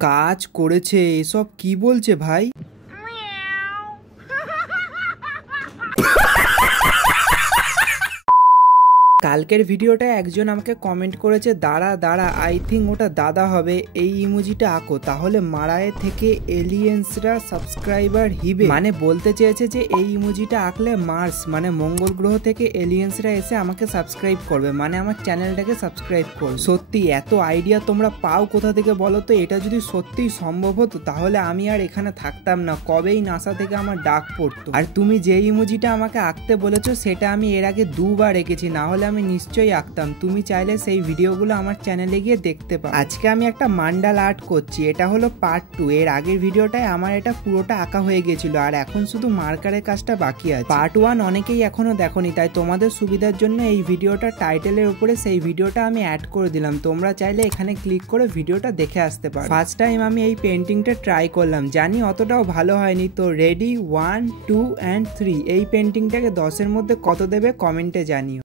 কাজ করেছে, এসব কি বলছে ভাই? কালকের ভিডিওটা একজন আমাকে কমেন্ট করেছে, দাঁড়া দাঁড়া আই থিঙ্ক ওটা দাদা হবে, এই ইমোজিটা আঁকো তাহলে মারায় থেকে এলিয়েন্সরা সাবস্ক্রাইবার হিবে। মানে বলতে চেয়েছে যে এই ইমোজিটা আঁকলে মার্স মানে মঙ্গল গ্রহ থেকে এলিয়েন্সরা এসে আমাকে সাবস্ক্রাইব করবে, মানে আমার চ্যানেলটাকে সাবস্ক্রাইব করবে। সত্যি এত আইডিয়া তোমরা পাও কোথা থেকে বলো তো? এটা যদি সত্যিই সম্ভব হতো তাহলে আমি আর এখানে থাকতাম না, কবেই নাসা থেকে আমার ডাক পড়তো। আর তুমি যে ইমোজিটা আমাকে আঁকতে বলেছো সেটা আমি এর আগে দুবার এঁকেছি, না হলে আমি নিশ্চয়ই আঁকতাম। তুমি চাইলে সেই ভিডিওগুলো আমার চ্যানেলে গিয়ে দেখতে পাও। আজকে আমি একটা মান্ডাল আর্ট করছি, এটা হলো পার্ট 2। এর আগের ভিডিওটায় আমার এটা পুরোটা আঁকা হয়ে গেছিল, আর এখন শুধু মার্কারের কাজটা বাকি আছে। পার্ট 1 অনেকেই এখনো দেখোনি, তাই তোমাদের সুবিধার জন্য এই ভিডিওটা টাইটেলের উপরে সেই ভিডিওটা আমি অ্যাড করে দিলাম। তোমরা চাইলে এখানে ক্লিক করে ভিডিওটা দেখে আসতে পারো। ফার্স্ট টাইম আমি এই পেন্টিংটা ট্রাই করলাম, জানি অতটাও ভালো হয়নি। তো রেডি 1 2 and 3 এই পেন্টিংটাকে 10-এর মধ্যে কত দেবে কমেন্টে জানিও।